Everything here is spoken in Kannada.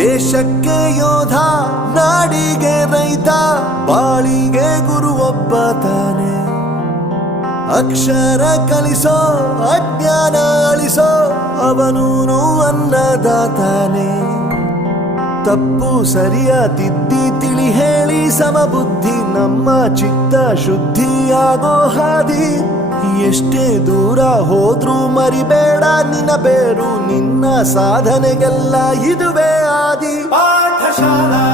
ದೇಶಕ್ಕೆ ಯೋಧ, ನಾಡಿಗೆ ರೈತ, ಬಾಳಿಗೆ ಗುರು ಒಬ್ಬ ತಾನೆ. ಅಕ್ಷರ ಕಲಿಸೋ, ಅಜ್ಞಾನ ಅಳಿಸೋ, ಅವನೂನು ಅನ್ನದಾತಾನೆ. ತಪ್ಪು ಸರಿಯ ತಿದ್ದಿ ತಿಳಿ ಹೇಳಿ ಸಮಬುದ್ಧಿ, ನಮ್ಮ ಚಿತ್ತ ಶುದ್ಧಿಯಾಗೋ ಹಾದಿ. ಎಷ್ಟೇ ದೂರ ಹೋದ್ರೂ ಮರಿಬೇಡ ನಿನ್ನ ಬೇರು, ನಿನ್ನ ಸಾಧನೆಗೆಲ್ಲ ಇದುವೇ ಆದಿ. ಪಾಠಶಾಲಾ